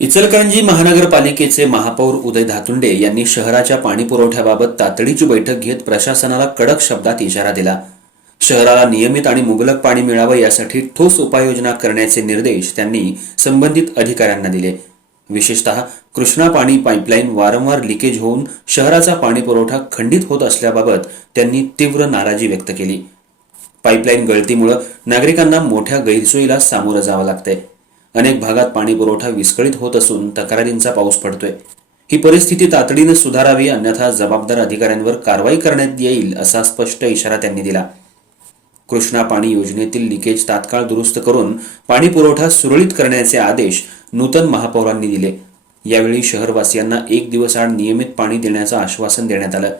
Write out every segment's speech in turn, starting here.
इचलकरंजी महानगरपालिकेचे महापौर उदय धातुंडे यांनी शहराच्या पाणी पुरवठ्याबाबत तातडीची बैठक घेत प्रशासनाला कडक शब्दात इशारा दिला। शहराला नियमित आणि मुबलक पाणी मिळावे यासाठी ठोस उपाययोजना करण्याचे निर्देश त्यांनी संबंधित अधिकाऱ्यांना दिले। विशेषतः कृष्णा पाणी पाईपलाईन वारंवार लीकेज होऊन शहराचा पाणी पुरवठा खंडित होत असल्याबाबत त्यांनी तीव्र नाराजी व्यक्त केली। पाईपलाईन गळतीमुळे नागरिकांना मोठ्या गैरसोयीला सामोरं जावं लागतंय। अनेक भागात पाणी पुरवठा विस्कळीत होत असून तक्रारींचा पाऊस पडतोय। ही परिस्थिती तातडीने सुधारावी, अन्यथा जबाबदार अधिकाऱ्यांवर कारवाई करण्यात येईल असा स्पष्ट इशारा त्यांनी दिला। कृष्णा पाणी योजनेतील लिकेज तात्काळ दुरुस्त करून पाणी पुरवठा सुरळीत करण्याचे आदेश नूतन महापौरांनी दिले। यावेळी शहरवासियांना 1 दिवस आड नियमित पाणी देण्याचं आश्वासन देण्यात आलं।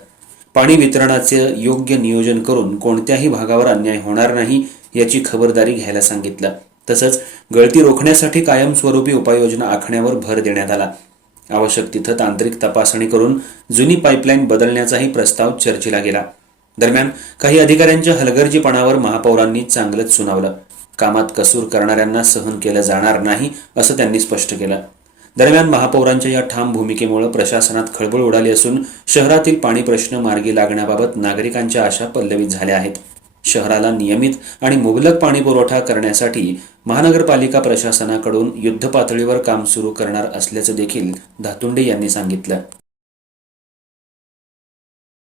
पाणी वितरणाचे योग्य नियोजन करून कोणत्याही भागावर अन्याय होणार नाही याची खबरदारी घ्यायला सांगितलं। तसंच गळती रोखण्यासाठी कायमस्वरूपी उपाययोजना आखण्यावर भर देण्यात आला। आवश्यक तिथं तांत्रिक तपासणी करून जुनी पाईपलाईन बदलण्याचाही प्रस्ताव चर्चेला गेला। दरम्यान काही अधिकाऱ्यांच्या हलगर्जीपणावर महापौरांनी चांगलंच सुनावलं। कामात कसूर करणाऱ्यांना सहन केलं जाणार नाही असं त्यांनी स्पष्ट केलं। दरम्यान महापौरांच्या या ठाम भूमिकेमुळे प्रशासनात खळबळ उडाली असून शहरातील पाणी प्रश्न मार्गी लागण्याबाबत नागरिकांच्या आशा पल्लवित झाल्या आहेत। शहराला नियमित आणि मुबलक पाणी पुरवठा करण्यासाठी महानगरपालिका प्रशासनाकडून युद्धपातळीवर काम सुरू करणार असल्याचं देखील धातुंडे यांनी सांगितलं।